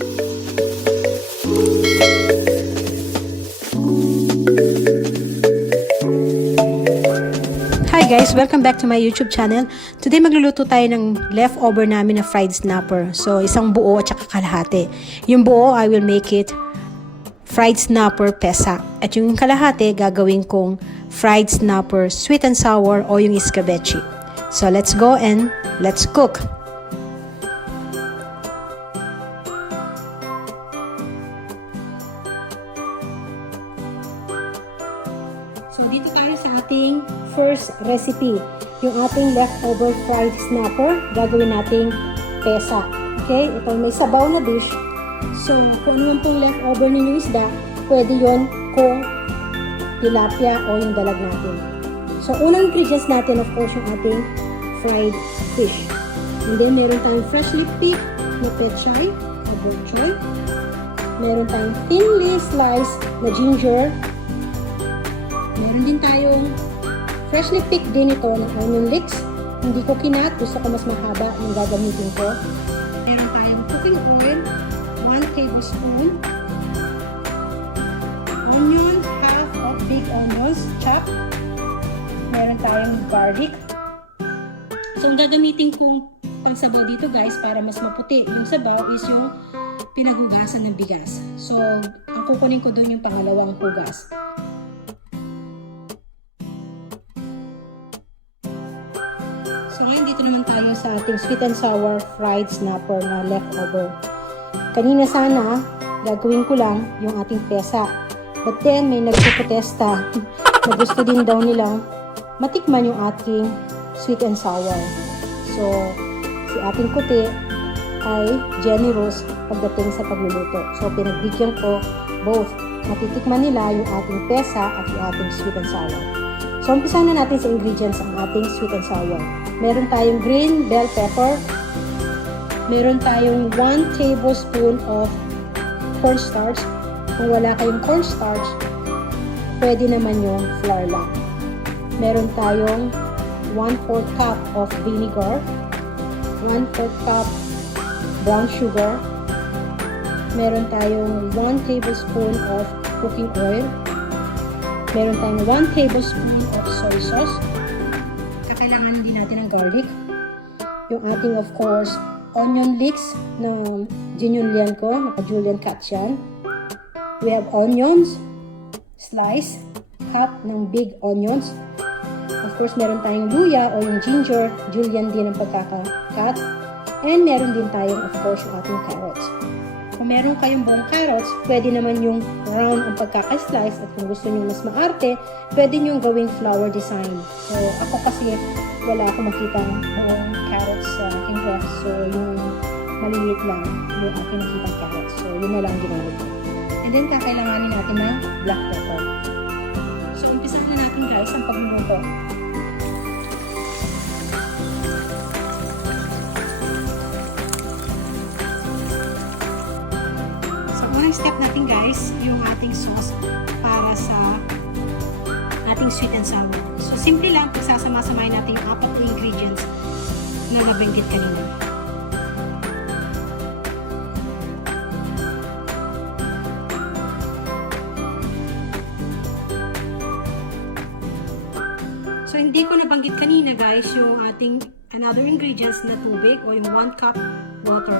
Hi guys! Welcome back to my YouTube channel. Today magluluto tayo ng leftover namin na fried snapper. So isang buo at saka kalahati. Yung buo I will make it fried snapper pesa. At yung kalahati gagawin kong fried snapper sweet and sour o yung escabeche. So let's go and let's cook. So dito tayo sa ating first recipe. Yung ating leftover fried snapper, gagawin nating pesa. Okay? Ito may sabaw na dish. So kung ano man pong leftover ninyong isda, pwede yon kung tilapia o yung dalag natin. So unang ingredients natin of course yung ating fried fish. And then meron tayong freshly picked na pechay o bok choy. Meron tayong thinly sliced na ginger. Meron din tayong freshly picked din ito na onion leeks. Hindi ko kinat, gusto ko mas mahaba yung gagamitin ko. Meron tayong cooking oil, 1 tablespoon. Onions, half of big onions, chopped. Meron tayong garlic. So, ang gagamitin kong pangsabaw dito guys, para mas maputi yung sabaw is yung pinaghugasan ng bigas. So, ang kukunin ko doon yung pangalawang hugas. So ngayon dito naman tayo sa ating sweet and sour fried snapper na leftover. Kanina sana gagawin ko lang yung ating pesa. But then may nagpo-protesta na gusto din daw nilang matikman yung ating sweet and sour. So si ating kuti ay generous pagdating sa pagluluto. So pinagbigyan ko both. Matitikman nila yung ating pesa at yung ating sweet and sour. So umpisa na natin sa ingredients ang ating sweet and sour. Meron tayong green bell pepper. Meron tayong 1 tablespoon of cornstarch. Kung wala kayong cornstarch, pwede naman yung flour lang. Meron tayong 1/4 cup of vinegar. 1/4 cup brown sugar. Meron tayong 1 tablespoon of cooking oil. Meron tayong 1 tablespoon of soy sauce. Kakailangan din natin ng garlic. Yung ating of course onion leeks na ginulian ko, naka-julienne cut yan. We have onions, slice, cut ng big onions. Of course meron tayong luya o yung ginger, julienne din ang pagkaka-cut. And meron din tayong of course yung ating carrots. Kung meron kayong buong carrots, pwede naman yung round ang pagkaka-slice at kung gusto nyo mas maarte, pwede nyo gawing flower design. So, ako kasi wala akong makita buong carrots sa aking ref. So, yung maliliit lang yung aking nakitang carrots. So, yun na lang ginamit ko. And then, kakailanganin natin ng black pepper. So, umpisahan na natin guys ang pagluluto. Unang step natin guys, yung ating sauce para sa ating sweet and sour. So simple lang, pagsasama-samahin natin yung 4 na ingredients na nabanggit kanina. So hindi ko nabanggit kanina guys yung ating another ingredients na tubig o yung 1 cup water.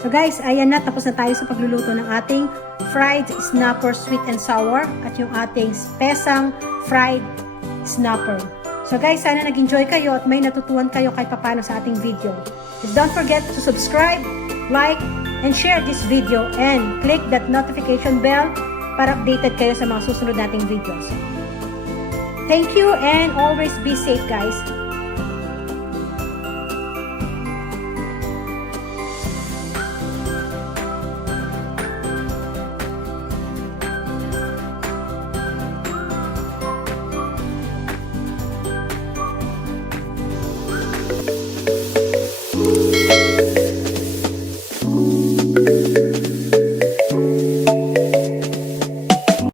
So guys, ayan na, tapos na tayo sa pagluluto ng ating fried snapper sweet and sour at yung ating spesang fried snapper. So guys, sana nag-enjoy kayo at may natutuhan kayo kahit papano sa ating video. Please don't forget to subscribe, like, and share this video and click that notification bell para updated kayo sa mga susunod nating videos. Thank you and always be safe guys.